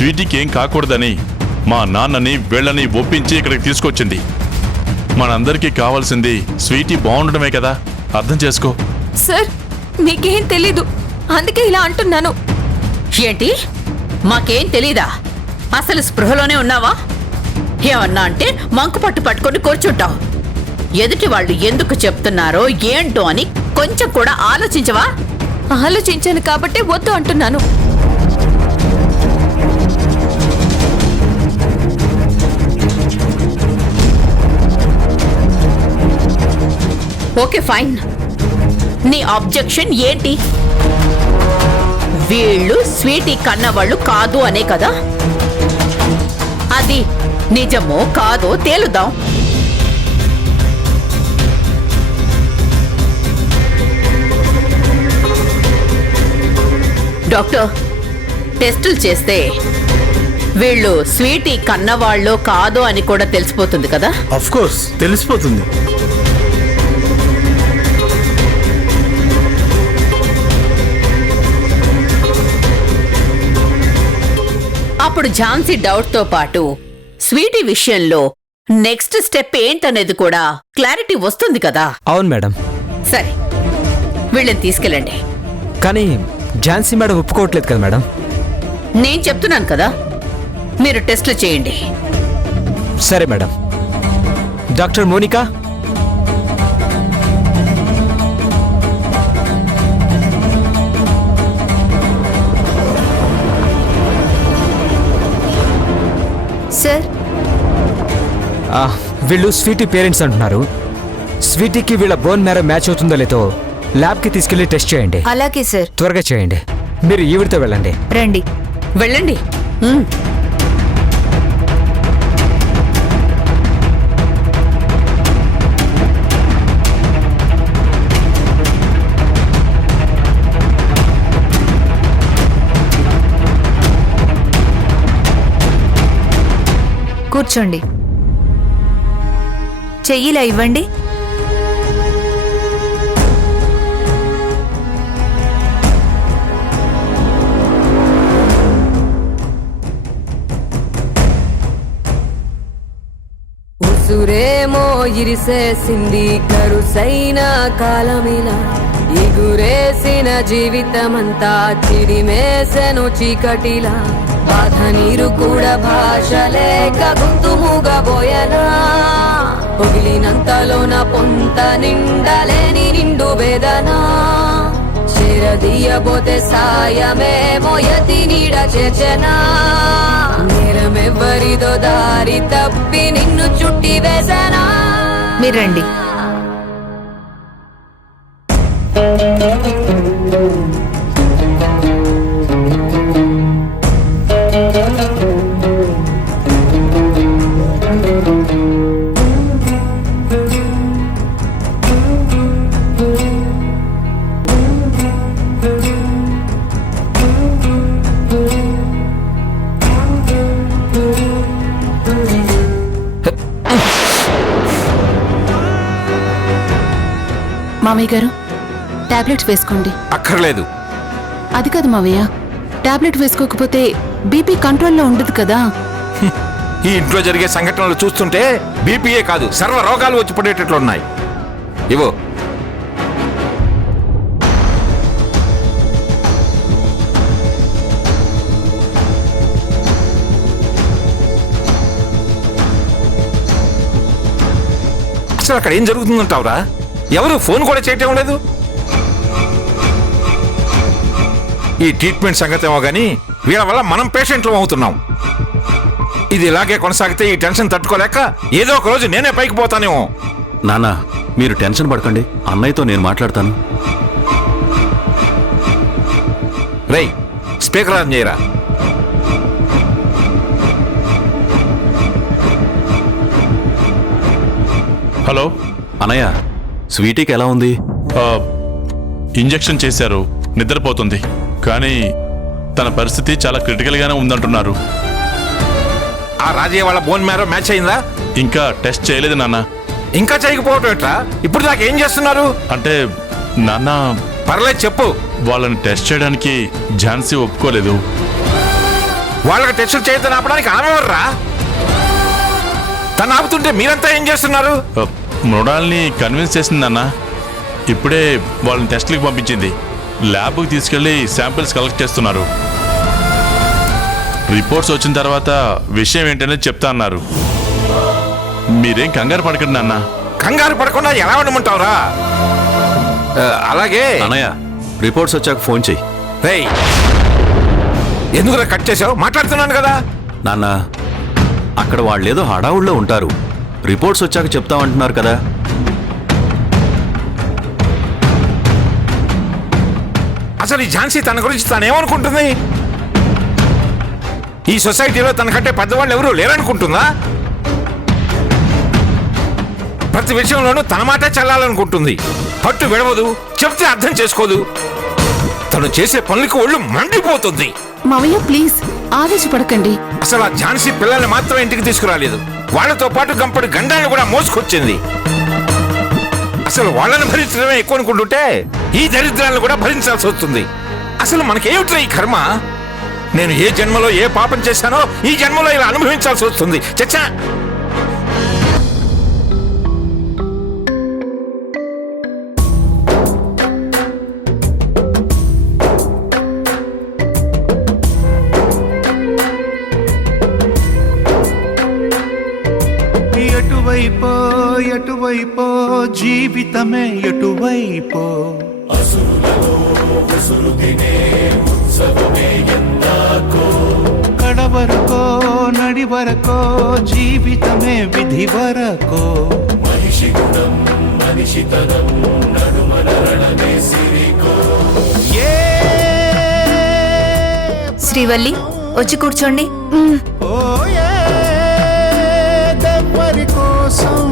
స్వీటీకి ఏం కాకూడదని మా నాన్నని వీళ్ళని ఒప్పించి ఇక్కడికి తీసుకొచ్చింది. మనందరికీ కావాల్సింది స్వీటీ బాగుండడమే కదా, అర్థం చేసుకో. సార్ మీకేం తెలీదు, అందుకే ఇలా అంటున్నాను. ఏంటి మాకేం తెలీదా? అసలు స్పృహలోనే ఉన్నావా? ఏమన్నా అంటే మంకు పట్టుకొని కూర్చుంటావు. ఎదుటి వాళ్ళు ఎందుకు చెప్తున్నారో ఏంటో అని కొంచెం కూడా ఆలోచించవా? ఆలోచించాను కాబట్టి వద్దు అంటున్నాను. ఓకే ఫైన్, నీ ఆబ్జెక్షన్ ఏంటి? వీళ్ళు స్వీటీ కన్నవాళ్ళు కాదు అనే కదా? అది నిజమో కాదో తేలుదాం. డాక్టర్, టెస్టులు చేస్తే వీళ్ళు స్వీటీ కన్నవాళ్ళో కాదో అని కూడా తెలిసిపోతుంది కదా? ఆఫ్ కోర్స్ తెలిసిపోతుంది. అప్పుడు ఝాన్సీ డౌట్ తో పాటు స్వీటీ విషయంలో నెక్స్ట్ స్టెప్ ఏంటనేది కూడా క్లారిటీ వస్తుంది కదా? అవును మేడం. సరే, వీళ్ళని తీసుకెళ్ళండి. కానీ ఝాన్సీ మేడం ఒప్పుకోవట్లేదు కదా మేడం? నేను చెప్తున్నాను కదా, మీరు టెస్టులు చేయండి. సరే మేడం. డాక్టర్ మోనికా, సార్ వీళ్ళు స్వీటీ పేరెంట్స్ అంటున్నారు. స్వీటీకి వీళ్ళ బోన్ మ్యారో మ్యాచ్ అవుతుందో లేదో ల్యాబ్కి తీసుకెళ్లి టెస్ట్ చేయండి. అలాగే సార్. త్వరగా చేయండి. మీరు ఈవిడితో వెళ్ళండి. రండి. వెళ్ళండి. కూర్చోండి. చెయ్యిలా ఇవ్వండి. ఉసురేమో ఇరిసేసింది కరుసైన కాలమిలా, ఎగురేసిన జీవితమంతా చిరిమేసెను చీకటిలా, బాధ నీరు కూడా భాష లేక గొంతు మూగబోయనా, పొగిలినంతలోన పొంత నిండలేని నిండు వేదన, చేరదీయబోతే సాయమేమో యతి నీడ చేర్చనా, నేరమెవ్వరిదో దారి తప్పి నిన్ను చుట్టి వేసనా. మీరండి. మావయ్య గారు, టాబ్లెట్స్ వేసుకోండి. అక్కర్లేదు. అది కాదు మావయ్య, టాబ్లెట్ వేసుకోకపోతే బీపీ కంట్రోల్లో ఉండదు కదా. ఈ ఇంట్లో జరిగే సంఘటనలు చూస్తుంటే బీపీఏ కాదు సర్వ రోగాలు వచ్చి పడేటట్లున్నాయి. ఇవో. అసలు అక్కడ ఏం జరుగుతుందంటావురా? ఎవరు ఫోన్ కూడా చేయటం లేదు. ఈ ట్రీట్మెంట్ సంగతి ఏమో గానీ వీళ్ళ వల్ల మనం పేషెంట్లు అవుతున్నాం. ఇది ఇలాగే కొనసాగితే ఈ టెన్షన్ తట్టుకోలేక ఏదో ఒక రోజు నేనే పైకి పోతానేమో. నాన్న, మీరు టెన్షన్ పడకండి, అన్నయ్యతో నేను మాట్లాడతాను. రేయ్, స్పీకర్ ఆన్ చేయరా. హలో అన్నయ్య, స్వీటీకి ఎలా ఉంది? ఇంజెక్షన్ చేశారు, నిద్రపోతుంది. కానీ తన పరిస్థితి చాలా క్రిటికల్ గానే ఉందంటున్నారు. ఆ రాజయ్య వాళ్ళ బోన్ మ్యారో మ్యాచ్ అయిందా? ఇంకా టెస్ట్ చేయలేదు నాన్న. ఇంకా చేయకపోవటం ఎట్రా? ఇప్పుడు దాకా ఏం చేస్తున్నారు? అంటే నాన్న, పర్లేదు చెప్పు. వాళ్ళని టెస్ట్ చేయడానికి ఝాన్సీ ఒప్పుకోలేదు. వాళ్ళకి టెస్టులు చేయొద్దని ఆపడానికి ఆమె ఎవర్రా? తను ఆపుతుంటే మీరంతా ఏం చేస్తున్నారు? మృణాల్ని కన్విన్స్ చేసిందన్న. ఇప్పుడే వాళ్ళని టెస్ట్లకు పంపించింది. ల్యాబ్కి తీసుకెళ్లి శాంపిల్స్ కలెక్ట్ చేస్తున్నారు. రిపోర్ట్స్ వచ్చిన తర్వాత విషయం ఏంటనేది చెప్తా అన్నారు. మీరేం కంగారు పడకండి అన్న. కంగారు పడకుండా ఎలా ఉండమంటావురా? అలాగే అన్నయ్య రిపోర్ట్స్ వచ్చాక ఫోన్ చెయ్యి. రేయ్, ఎందుకురా కట్ చేసావు? మాట్లాడుతున్నాను కదా. నాన్న అక్కడ వాళ్ళేదో హడావుల్లో ఉంటారు. రిపోర్ట్స్ వచ్చాక చెప్తామంటున్నారు కదా. అసలు ఈ ఝాన్సీ తన గురించి తనేమనుకుంటుంది? ఈ సొసైటీలో తనకంటే పెద్దవాళ్ళు ఎవరూ లేరనుకుంటుందా? ప్రతి విషయంలోనూ తన మాటే చెల్లాలనుకుంటుంది. పట్టు విడవదు, చెప్తే అర్థం చేసుకోదు. తను చేసే పనులకు ఒళ్ళు మండిపోతుంది. మావయ్య ప్లీజ్ ఆవేశపడకండి. అసలు ఆ ఝాన్సీ పిల్లల్ని మాత్రం ఇంటికి తీసుకురాలేదు, వాళ్ళతో పాటు గంపడి గండాన్ని కూడా మోసుకొచ్చింది. అసలు వాళ్ళని భరించడమే ఎక్కువ అనుకుంటుంటే ఈ దరిద్రాలను కూడా భరించాల్సి వస్తుంది. అసలు మనకేమిట్రా ఈ కర్మ? నేను ఏ జన్మలో ఏ పాపం చేశానో ఈ జన్మలో ఇలా అనుభవించాల్సి వస్తుంది. చచ్చా! ఎటువైపో ఎటువైపో జీవితమే ఎటువైపో, కడవరకో నడి వరకో జీవితమే విధి వరకో. శ్రీవల్లి వచ్చి కూర్చోండి. ఎవరి కోసం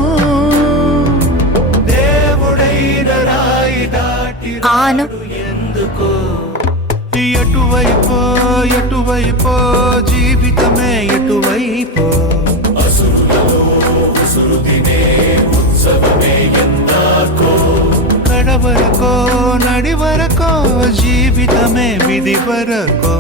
దేవుడైన రాయి దాటి ఆను ఎందుకో. ఎటువైపో ఎటువైపో జీవితమే ఎటువైపో, కడవరకో నడి వరకో జీవితమే విధి వరకో.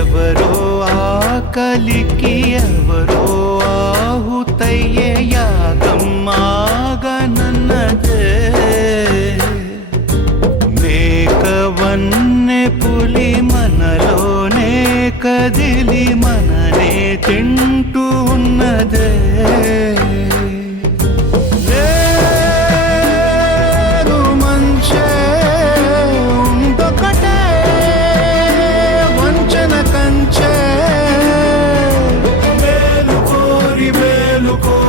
ఎవరో ఆకలికి ఎవరో ఆహుతయ్యే యాగం ఆగనన్నదే. మేకవన్నె పులి మనలోనే కదిలి మననే తింటూ ఉన్నదే.